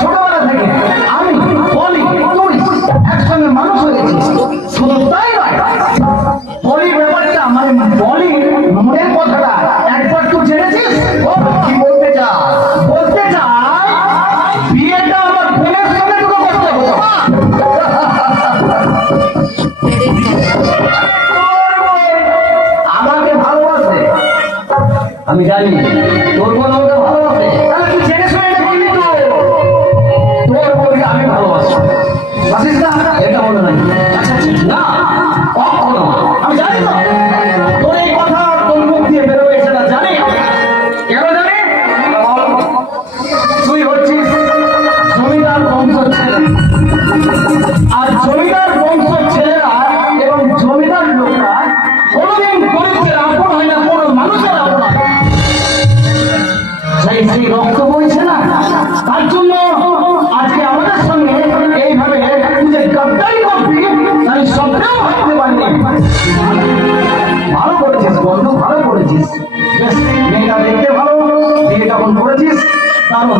ছোটবেলা থেকে আমি বলি আমি জানি তোর বোন আমাকে ভালোবাসে। তাহলে তুই জেনে শুনে এটা বলবি তো তোর বোনকে আমি ভালোবাসি, বাসিস না? এটা বলো নাই। আচ্ছা না, কখনো আমি জানি না তোর এই কথা তোর মুখ দিয়ে বেরোবে, সেটা জানি। কেন জানি? তুই হচ্ছিস জমিদার বংশের ছেলে, আর জমিদার বংশের ছেলেরা এবং জমিদার লোকরা কোনোদিন গরিবদের আপন হয় না, কোনো মানুষের আপন হয় না। সেই রক্ত বইছে না, তার জন্য আজকে আমাদের সঙ্গে এইভাবে তুই যে গদ্দারি করবি আমি সবটাও ভাবতে পারিনি। ভালো করেছিস বন্ধু, ভালো করেছিস। বেশ, মেয়েটা দেখতে ভালো, বিয়ে যখন করেছিস তারও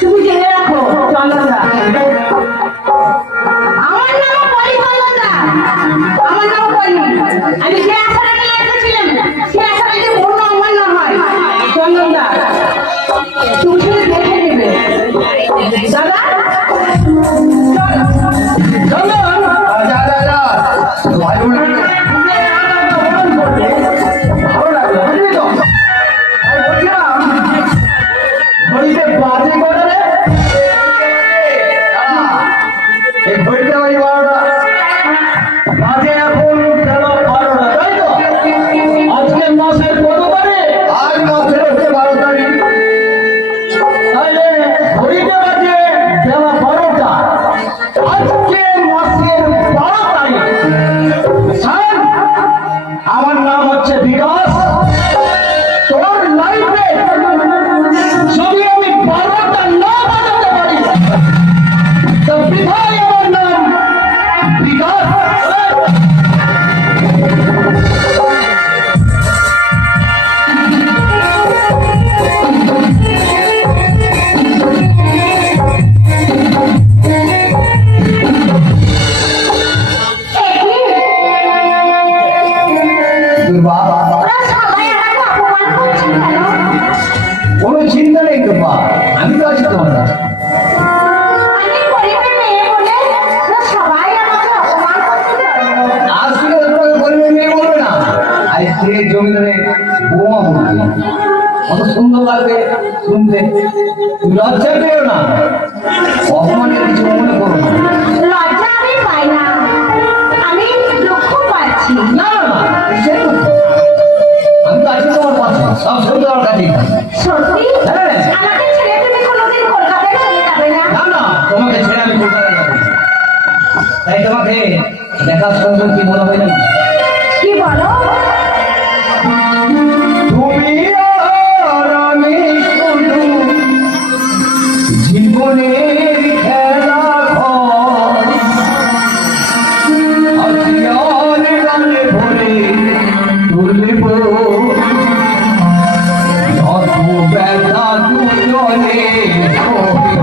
তুমি জেনে রাখো চন্দনদা, আমার নাম পরিচন্দনদা, আমার নাম পরি। আমি যে আশাটাকে এসেছিলাম সে আশাটা যে পূর্ণ আমার নাম হয় চন্দনদা। তুমি শুধু দেখে নেবে দাদা। আমার নাম হচ্ছে বিকাশ। তোর লাইফে যদি আমি 12টা না বাজাতে পারি তো বিধায় আমার নাম বিকাশ। কোনো চিন্তা নেই তোমা, আমি তো আছি তোমার কাছে। আজ থেকে তোমাকে গরিবের মেয়ে বলবে না, আজকে জমিদারের বৌমা বলবে। কত সুন্দর লাগবে শুনতে, লজ্জা পেও না, অপমানের কিছু মনে করো না। লজ্জা আমি পাই না, আমি দুঃখ পাচ্ছি। না না, আমি তো আছি তোমার পাশে, সব সুন্দর আমার কাছে। সত্যি আমাকে ছেড়ে তুমি কোনোদিন কলকাতায় চলে যাবে না? না না, তোমাকে ছেড়ে আমি কলকাতায় যাবো। তাই তোমাকে দেখার সঙ্গে কি মনে হয় না? কি বলো? তুমি আর আমি শুধু জীবনের খেলা ঘর, হাতিয়ার গানে ভরে তুলব যত ব্যথা দুজনে সইব।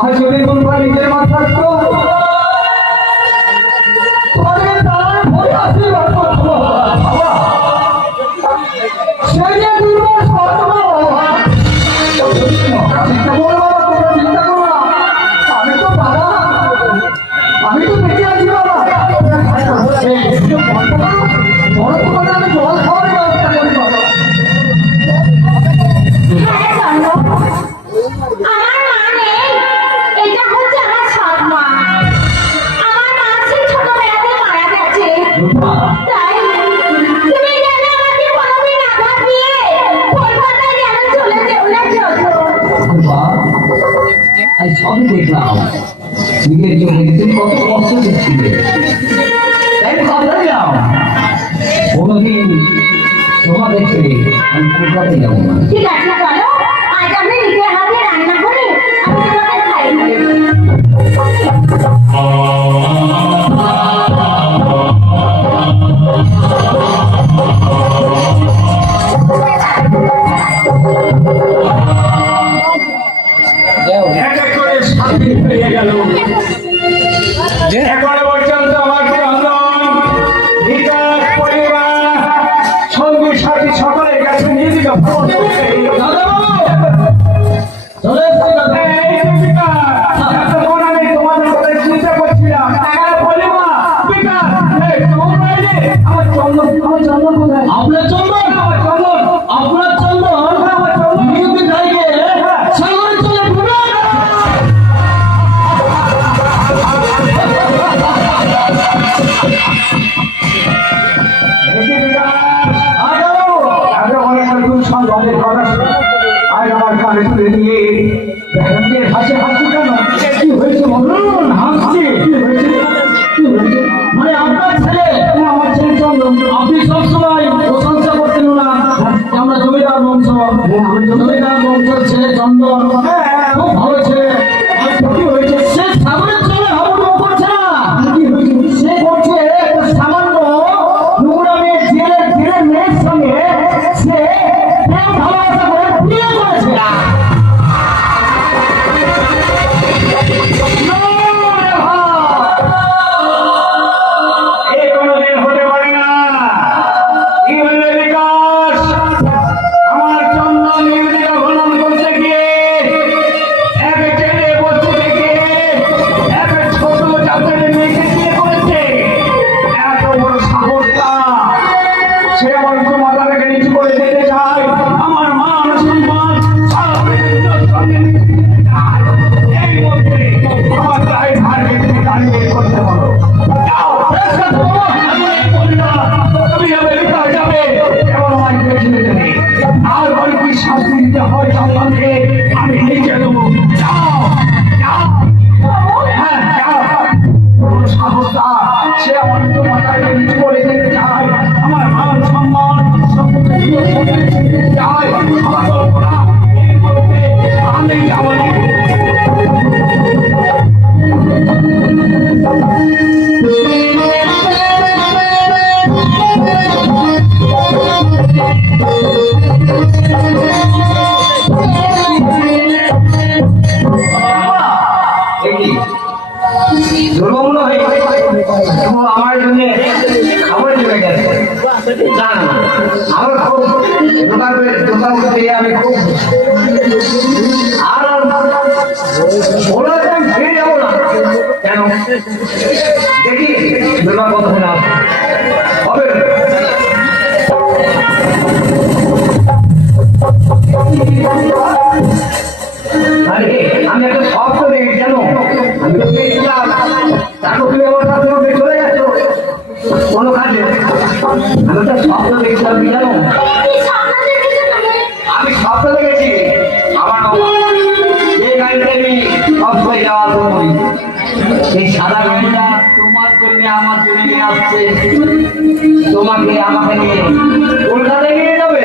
আর যদি তোমরা নিজের মাথা তো তোমাদের তার ভয় আছে বাবা সেই যে দুর্বল সর্বনা চিন্তা করো বাবা, তোমরা চিন্তা করো না। আমি তো বাবা, আমি তো বেঁচে আছি বাবা। বড় তোমাকে আমি জল খাওয়ার ব্যবস্থা করি বাবা। হ্যাঁ জানো, আমার মা নেই, এটা হচ্ছে আমার সৎ মা। আমার মা সেই ছোটবেলাতে মারা গেছে। তাই তুমি যেন আমাকে কোনোদিন আঘাত দিয়ে কলকাতায় যেন চলে যেও না চলো। আজ সবই দেখলাম, নিজের চোখে তুমি কত কষ্ট দিচ্ছিলে, তাই ভাবলাম কোনোদিন তোমাদের ছেড়ে আমি কলকাতায় যাবো না। ঠিক আছে চলো, আজ আমি নিজের হাতে রান্না করে আমি তোমাকে খাইয়ে দেবো। এক এক করে শান্তি পেয়ে গেল। এখনো পর্যন্ত আমার চন্দন, বিকাশ, পরিবার, সঙ্গী সাথী সকলে গেছে নিজেকে ভ্রমণ করতে। চলে এসো দাদা। এই যে বিকাশ, এতক্ষণ আমি তোমাদের কথা চিন্তা করছিলাম। আর পরিবার, বিকাশ, এই তোমরা এই যে আমার চন্দন কোথায়? আপনার চন্দন, আমার চন্দন, আপনার চন্দন, আমার চন্দন। নিয়মিত গাইকে সাগরে চলে ঘুরে। এই যে বিকাশ, আগে অনেক নতুন সংবাদের কথা শুনে আজ আমার কানে তুলে নিয়ে ব্যাংকে হাসি হাসি কেন? কি হয়েছে বলুন? হাসছি কি হয়েছে? কি হয়েছে? মানে আপনার ছেলে, আমার ছেলে চন্দন। আপনি সবসময় প্রশংসা করতেন না যে আমরা জমিদার বংশ, জমিদার বংশের ছেলে চন্দন খুব ভালো ছেলে। কি হয়েছে? সে সাগরে চলে হাবুডুবু করছে না, কি হয়েছে? সে করছে একটা সামান্য নোংরা মেয়ে, জেলের মেয়ের সঙ্গে সে প্রেম ভালোবাসা করে বিয়ে করেছে। এই কোনোদিন হতে পারে না। কি হইল বিকাশ? আমার চন্দন নির্দিষ্ট ভ্রমণ করতে গিয়ে এক ছেলে বসে থেকে এক ছোট জাতের মেয়েকে বিয়ে করেছে। এত বড় সাহস তার। সে আমার মাথা থেকে নিচু করে দিতে চায়। আমার মান সম্মান সব কিছুর সঙ্গে নিচু দিতে চায়। এই মধ্যে আমার গায়ে ধার কেটে দাঁড়িয়ে করতে বলো। যাও, রেস্কা করো। আমি এই বলি না, তুমি আমেরিকা যাবে, এবার আমায় বেঁচে দেবে। আর বলে কি শাস্তি দিতে হয় চন্দনকে, আমি লিখে দেবো। যাও, যাও। হ্যাঁ, যাও। বড় সাহস তার। সে আমার মাথায় নিচু করে দিতে চায়। আমার মান সম্মান সব কিছু সঙ্গে দিতে চায়। আমার কল্পনা এই মধ্যে আমি যাবো। দুর্গম হয়ে আমার জন্য খাবার চলে গেছে। জান আমার খুব দোকান থেকে আমি খুব আর ওরা তো আমি ফিরে যাবো না। কেন দেখি দোকান কত না হবে। আরে আমি একটা স্বপ্ন দেখি, জানো আমি তো পেয়েছিলাম তারপর তুমি আমার সাথে চলে গেছো কোনো কাজে। আমি একটা স্বপ্ন দেখছিলাম কি জানো? কি স্বপ্ন দেখেছো তুমি? আমি স্বপ্ন দেখেছি আমার বাবা যে গাড়িতে আমি সবসময় যাওয়া আসা করি, সেই সাদা গাড়িটা তোমার জন্য আমার জন্য নিয়ে আসছে। তোমাকে আমাকে নিয়ে কলকাতায় নিয়ে যাবে।